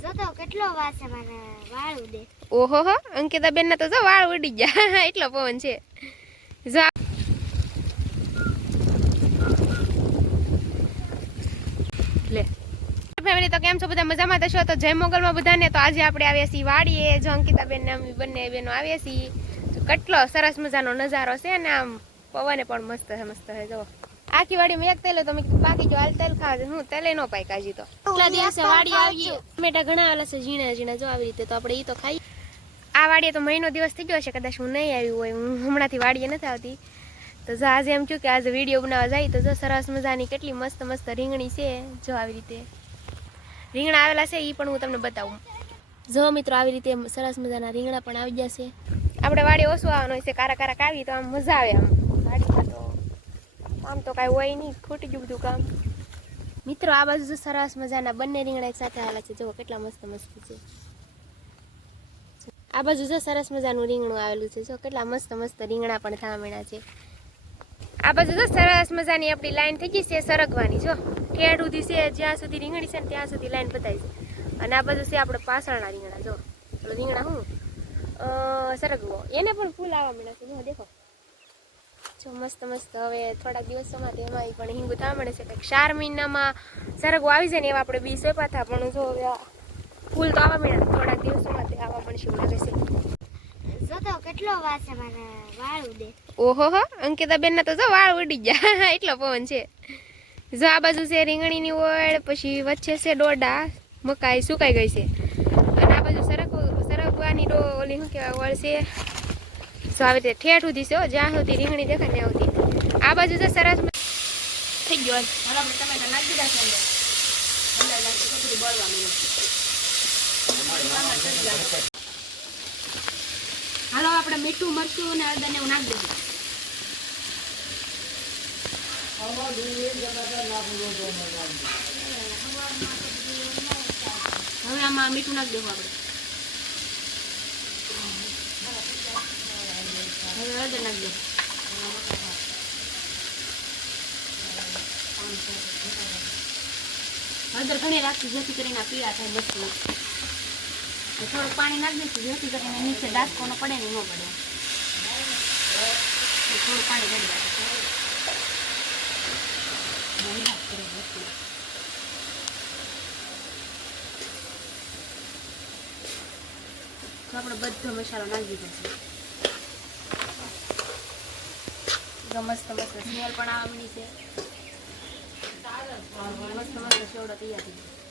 જો તો કેટલો વાસે મને વાળ ઉડે. ઓહો હો અંકિતા બેન ના તો જો વાળ ઉડી ગયા એટલો પવન છે. જો લે ફેમિલી તો કેમ છો બધા મજામાં થશો તો જય મોગલમાં બધાને. તો આજે આપણે આવ્યા છીએ વાડીએ. જો અંકિતા બેન ને અમે બંને બેનો આવ્યા છીએ. કેટલો સરસ મજાનો નજારો છે ને આમ પવને પણ મસ્ત છે. જો આખી વાડી મેં એક તેલો તો મેં કીધું પાકી જો હાલ તેલ ખાવા હું તેલે નો પાઈ કાજી તો એટલા દિવસે વાડી આવીએ ટમેટા ઘણા આવેલા છે ઝીણા ઝીણા જો આવી રીતે તો આપણે ઈ તો ખાઈ. આ વાડીએ તો મહિનો દિવસ થઈ ગયો છે કદાચ હું નહીં આવી હોય. હું હમણાંથી વાડીએ નથી આવતી તો જો આજે એમ થયું કે આજે વિડીયો બનાવવા જાય તો જો સરસ મજાની કેટલી મસ્ત મસ્ત રીંગણી છે. જો આવી રીતે રીંગણા આવેલા છે એ પણ હું તમને બતાવું. જો મિત્રો આવી રીતે સરસ મજાના રીંગણા પણ આવી જશે. આપણે વાડી ઓછું આવવાનું હોય છે કારા કારા કાવી તો આમ મજા આવે. આમ વાડીમાં તો આમ તો કાંઈ હોય નહીં ખૂટી ગયું બધું કામ. મિત્રો આ બાજુ સરસ મજાના બંને રીંગણા એક સાથે આવેલા છે. જો કેટલા મસ્ત મસ્ત છે. આ બાજુ જો સરસ મજાનું રીંગણું આવેલું છે. જો કેટલા મસ્ત મસ્ત રીંગણા પણ થવા માંડ્યા છે. આ બાજુ જો સરસ મજાની આપણી લાઈન થઈ ગઈ છે સરગવાની. જો ઠેઠ સુધી છે જ્યાં સુધી રીંગણી છે ને ત્યાં સુધી લાઈન બતાવી છે. અને આ બાજુ છે આપણે પાછળના રીંગણા. જો રીંગણા હું સરગવો એને પણ ફૂલ આવવા માંડ્યા છે. જો દેખો જો મસ્ત મસ્ત. હવે થોડાક દિવસોમાં તેમાં પણ હિંગુ થવા મળે છે. કંઈક 4 મહિનામાં સરગવો આવી જાય ને એવા આપણે બી સોંપ્યા હતા. પણ જો હવે ફૂલ તો આવવા માંડ્યા થોડાક દિવસોમાં તે આવવા મળશે એવું લાગે છે. જો તો કેટલો વાસે મને વાળ ઉડે. ઓહો હો અંકિતા બેન ના તો જો વાળ ઉડી ગયા એટલો પવન છે. જો આ બાજુ છે રીંગણીની ઓળ, પછી વચ્ચે છે ડોડા, મકાઈ સુકાઈ ગઈ છે. અને આ બાજુ સરગવાની ઓલી શું કહેવાય ઓળ છે. જો આવી રીતે ઠેઠ સુધી છે જ્યાં સુધી રીંગણી દેખાય ત્યાં સુધી. આ બાજુ છે સરસ થઈ ગયો. હવે આપણે ટમેટા નાખી દીધા છે અંદર નાખી બધું બળવા મળ્યું. હાલો આપણે મીઠું મરચું અને હળદર ને એવું નાખી દઈશું. હવે આમાં મીઠું નાખી દેવું આપણે. હવે હળદર નાખી દેવું. હળદર ઘણી રાખી જેથી કરીને પીળા થાય મસ્ત મસ્ત. થોડું પાણી નાખી દઈશું જેથી કરીને નીચે દાસકો ન પડે ને ન પડે. થોડું પાણી રેડી રાખીશું. આપણે બધો મસાલો નાખી દીધો છે. મસ્ત મસ્ત સ્મેલ પણ આવવા મળી છે. મસ્ત મસ્ત સેવડો તૈયાર થઈ ગયો.